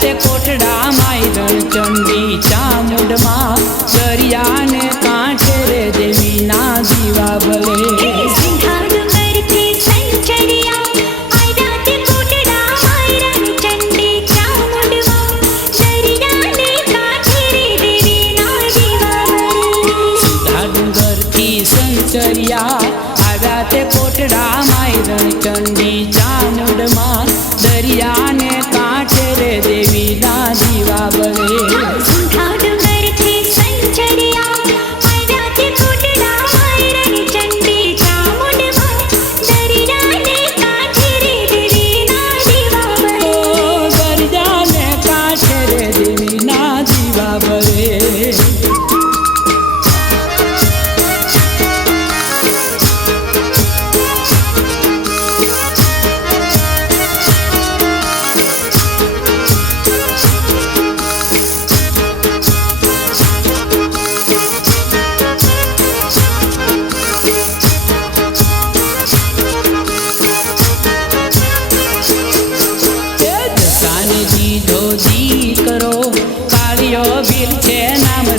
તે કોટડા માઈ રણચંડી ચામુંડમાં દરિયાને કાંઠે રે દેવી ના દીવા બળે સંચરિયા આવ્યા તે કોટડા માઈ રણચંડી ચામુંડમાં દરિયાને કાંઠે રે દેવી ના દીવા બળે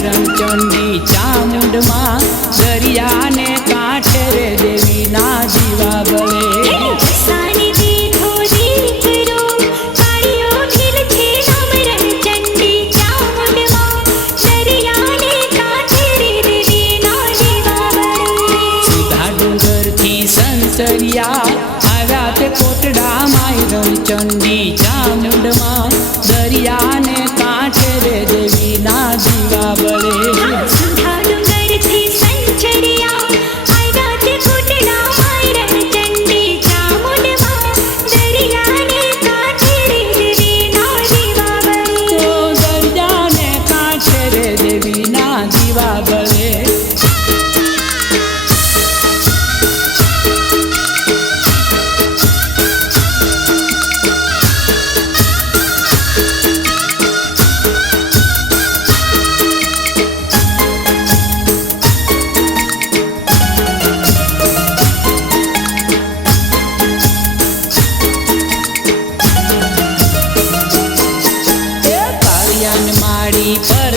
રણચંડી ચામુંડમાં દરિયાને કાંઠે રે દેવી ના દીવા બળે સુધા ડુંગરથી સંસરિયા આવ્યા તે કોટડા માઈ રણચંડી ચામુંડમાં દરિયાને કાંઠે રે દેવી ના દીવા બળે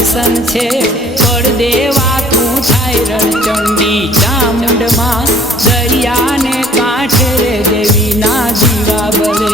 પરસન છે પડદેવા તું થાય રણચંડી ચામુંડમાં દરિયાને કાંઠે રે દેવી ના દીવા બળે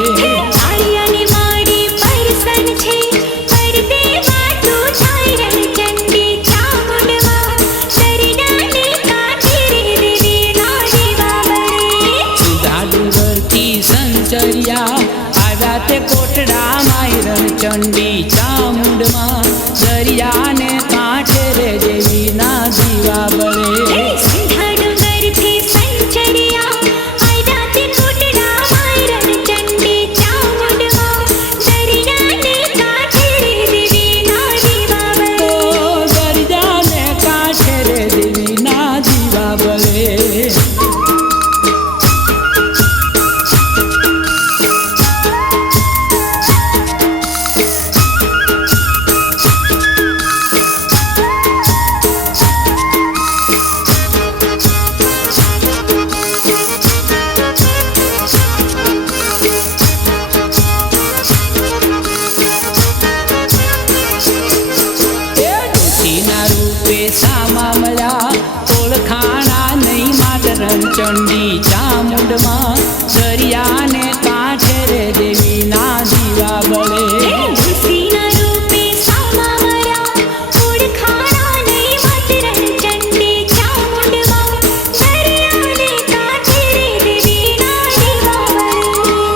સુધા ડુંગરથી સંચરિયા આવ્યા તે કોટડા માઈ રણચંડી ચામુંડમાં દરિયાને કાંઠે રે દેવી ના દીવા બળે રણચંડી ચામુંડમાં દરિયાને કાંઠે રે દેવી ના દીવા બળે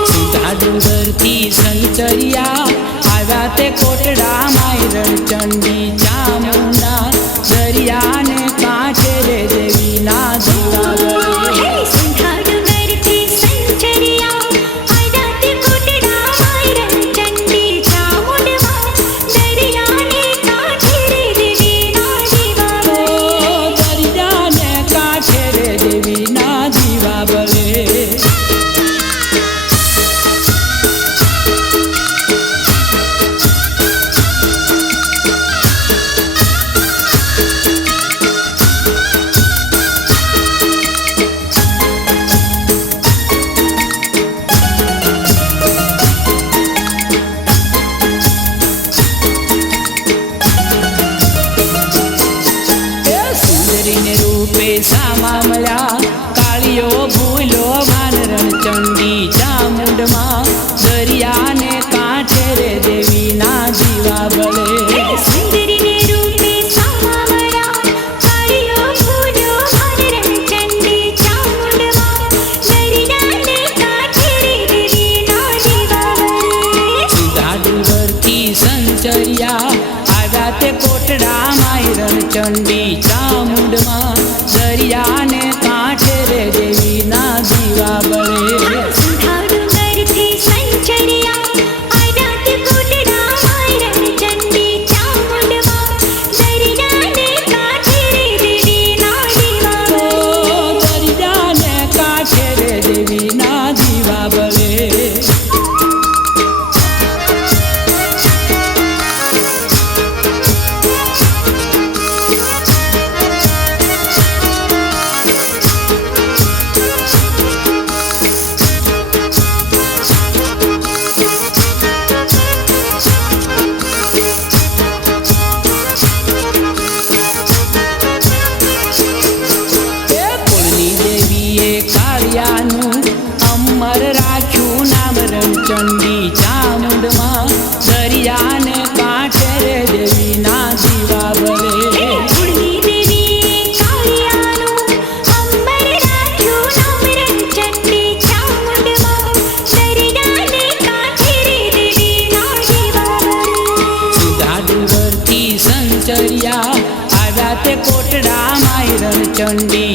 સુધા ડુંગરથી સંચરિયા આવ્યા તે કોટડા માઈ રણચંડી ચામુંડા દરિયાને કાંઠે રે દેવી ના દીવા બળે સામા મળ્યા કાળિયો ભૂલો ભાન રણચંડી ચામુંડમાં દરિયાને કાંઠે રે દેવીના દીવા બળે સુંદરીને રૂપે સામા મળ્યા કાળિયો ભૂલો ભાન રણચંડી ચામુંડમાં દરિયાને કાંઠે રે દેવીના દીવા બળે સીધા ડુંગરથી સંચર્યા આવ્યા તે કોટડા માય રણચંડી ચામુંડમાં દરિયાને કાંઠે રે દેવીના દીવા બળે સુધા ડુંગરથી સંચર્યા આવ્યા તે કોટડા માય રણચંડી ચામુંડમાં દરિયાને કાંઠે રે દેવીના દીવા બળે દરિયાને કાંઠે રે દેવીના દીવા બળે કુળની દેવીએ કાળિયાનું અમર રાખ્યું નામ રણચંડી ચામુંડમાં દરિયાને કાંઠે રે દેવીના દીવા બળે કુળની દેવીએ કાળિયાનું અંબર રાખ્યું નામ રણચંડી ચામુંડમાં દરિયાને કાંઠે રે દેવીના દીવા બળે સીધા ડુંગરથી સંચર્યા આવ્યા તે કોટડા માય રણચંડી